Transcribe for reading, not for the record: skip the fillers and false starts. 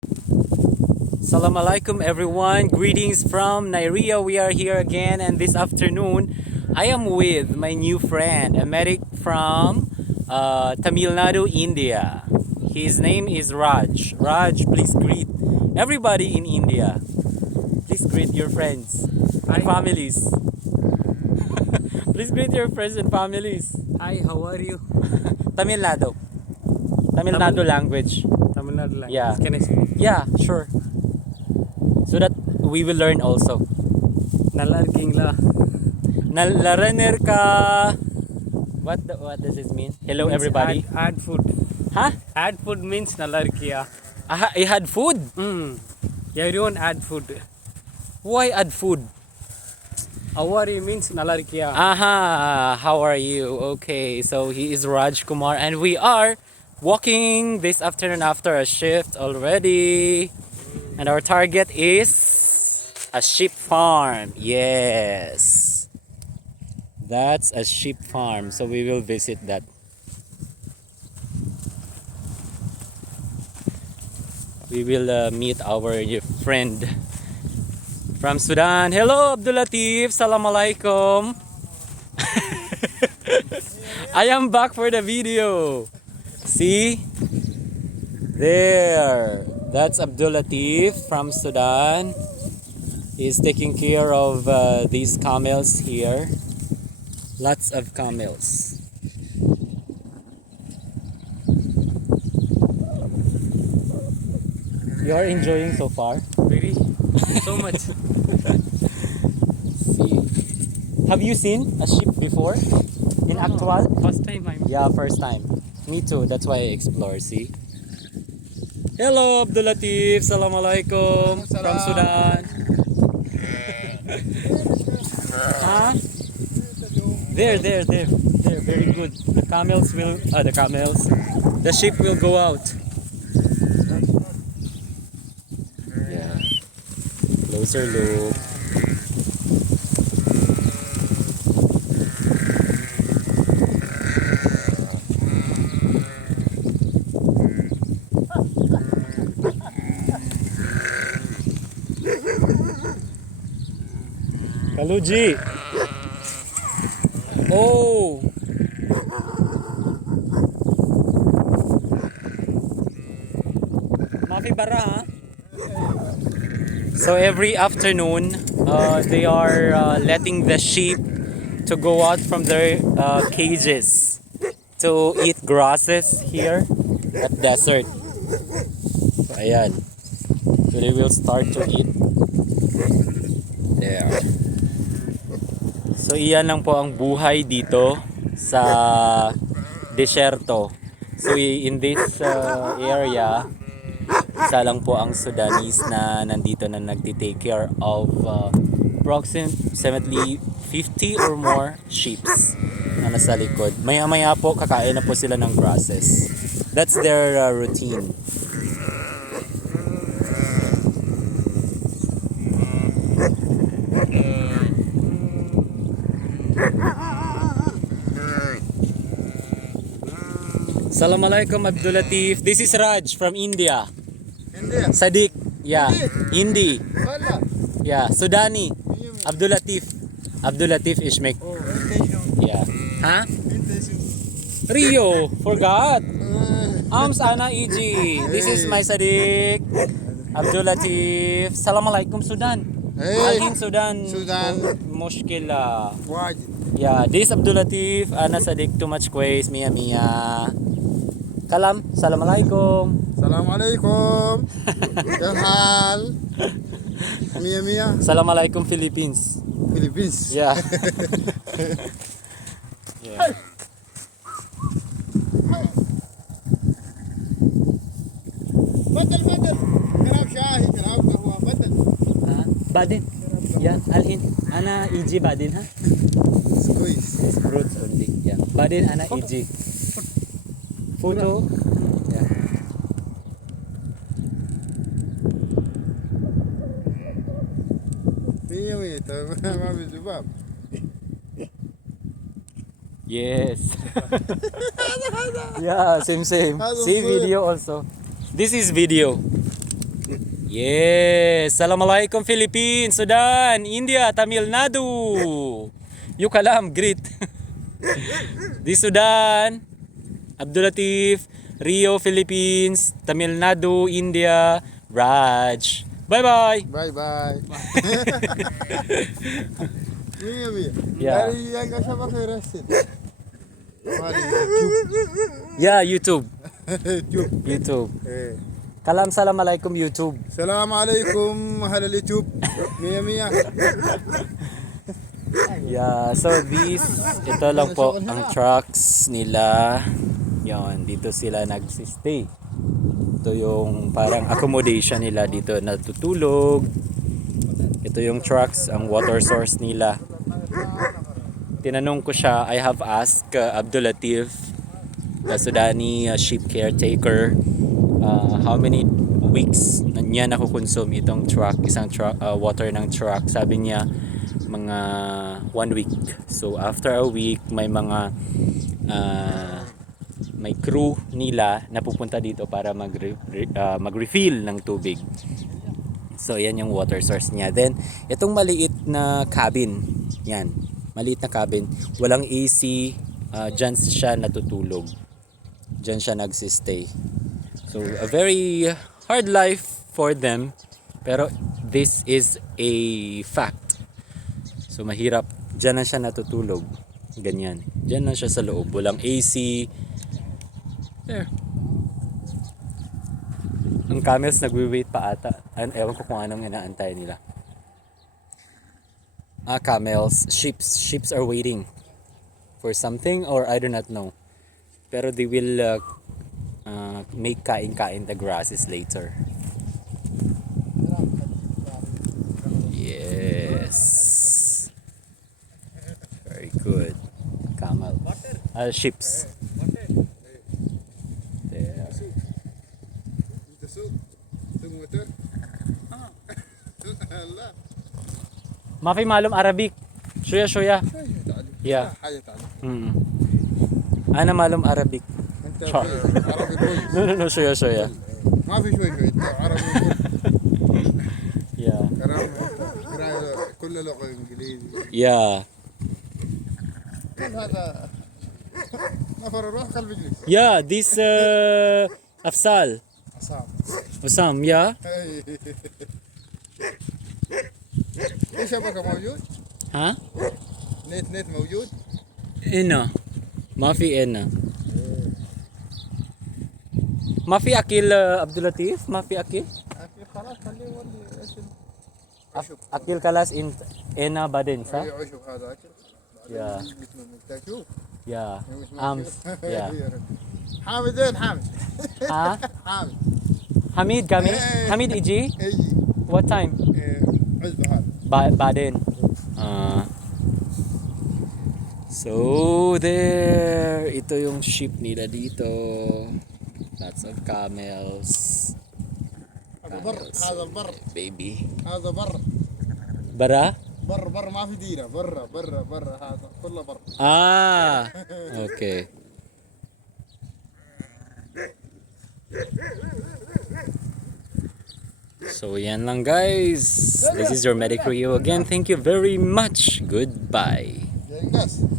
Assalamu alaikum everyone. Greetings from Nigeria. We are here again, and this afternoon I am with my new friend, a medic from Tamil Nadu, India. His name is Raj. Raj, please greet everybody in India. Please greet your friends and families. Please greet your friends and families. Hi, how are you? Tamil Nadu. Tamil Nadu language. Tamil Nadu language. Yeah. Can I speak? Yeah, sure. So that we will learn also. நல்லா இருக்கீங்களா? Nalaraner ka. What does this mean? Hello everybody. Add food. Huh? Add food means நல்லா இருக்கியா? You had food? Everyone add food. Why add food? How are you means நல்லா இருக்கியா? Aha, how are you? Okay, so he is Raj Kumar and we are walking this afternoon after a shift already. And our target is a sheep farm. Yes. That's a sheep farm. So we will visit that. We will meet our friend from Sudan. Hello, Abdul Latif. Salam alaikum. I am back for the video. See? There. That's Abdul Latif from Sudan. He's taking care of these camels here. Lots of camels. You are enjoying so far? Very so much. See. Have you seen a sheep before? In actual? First time I'm Yeah, first time. Me too. That's why I explore. See? Hello, Abdul Latif. Salam alaikum. From Sudan. Huh? There. Very good. The camels. The sheep will go out. Yeah. Closer look. Kaluji. Oh. Mafi bara, huh? So every afternoon, they are letting the sheep to go out from their cages to eat grasses here at desert. So ayan. So they will start to eat. There. So iyan lang po ang buhay dito sa desyerto. So in this area, isa lang po ang Sudanese na nandito na nagti-take care of approximately 50 or more sheep na nasa likod. Maya-maya po kakain na po sila ng grasses. That's their routine. Assalamualaikum Abdul Latif. This is Raj from India. India. Sadiq. Yeah. Hindi. Wala. Yeah. Sudani. Abdul Latif. Abdul Latif Ishmek. Oh, intention. Yeah. Huh? Intention. Rio. Forgot. Ana EG. This is my Sadiq. Abdul Latif. Assalamualaikum Sudan. Hey. Alhin Sudan. Sudan. Mushkila. Wajid. Yeah, this Abdul Latif, Ana Sadiq, too much quiz, Mia Mia. Kalam, Assalamualaikum. Assalamualaikum. Kaya hal? Mia Mia. Assalamualaikum Philippines. Philippines. Yeah. Yeah. بدل كلام شاهي كلام قهوة بدل. Badin. Yeah, Alhin. Ana EG Badin, ha? Squeeze. Fruits only. Yeah. Badin, Ana EG. Photo. Yeah. Mia Mia. ما في جباب. Yes. Yeah, same. How's See food? video also. This is video. Yes. Assalamualaikum Philippines, Sudan, India, Tamil Nadu. You kalam, greet. Di Sudan, Abdul Latif, Rio, Philippines, Tamil Nadu, India, Raj. Bye-bye. Bye bye. Mia mia. Yeah. Dari yang kasih pakai resin. Mari YouTube. Yeah, YouTube. YouTube. YouTube. Eh. Kalam salam alaikum YouTube. Assalamualaikum ahli YouTube. Mia mia. Yeah, so ito lang po ang trucks nila. Yon, dito sila nagsistay. Ito yung parang accommodation nila dito, natutulog. Ito yung trucks, ang water source nila. Tinanong ko siya, I have asked Abdul Latif, the Sudani sheep caretaker, how many weeks niya nakukonsume itong truck, isang truck, water ng truck. Sabi niya, mga 1 week. So after a week, may mga may crew nila na pupunta dito para mag-refill ng tubig. So yan yung water source niya. Then itong maliit na cabin, yan, maliit na cabin, walang AC, dyan siya natutulog, dyan siya nagsistay. So a very hard life for them, pero this is a fact. So mahirap, dyan na siya natutulog, ganyan, dyan na siya sa loob, walang AC. There. Ang camels nagwi-wait pa ata. Ewan ko kung anong inaantay nila. Camels, sheeps are waiting for something, or I do not know. Pero they will make kain-kain the grasses later. Yes. Very good. Camel. Sheeps. Mafi malum Arabic. Shoya. Yeah. Ana malum Arabic. No, shoya. ما في شوي عربي. Yeah. كلام كل لغة انجليزي. Yeah. هذا نفر روح قلب اجلس. Yeah, this Afsal. صعب. Osam, yeah. ايش شبكة موجود؟ ها؟ نت موجود؟ هنا. ما في هنا. ما في أكل عبد اللطيف؟ ما في أكل؟ خلاص خليه يولي ايش أكل كلاس إن هنا بعدين صح؟ عشب هذا اكل. Yeah. شوف. Yeah. Arms. Yeah. حامد وين حامد؟ ها؟ حامد. حميد kami? حميد يجي? ايجي. What time? عزبه هذا. بعدين. So there, ito yung sheep nila dito. Lots of camels. هذا بر Baby. هذا بر Bara? بر ما في ديره بر هذا كله بر. Okay. So yan lang guys. This is your Medic Rio again. Thank you very much. Goodbye. جاي الناس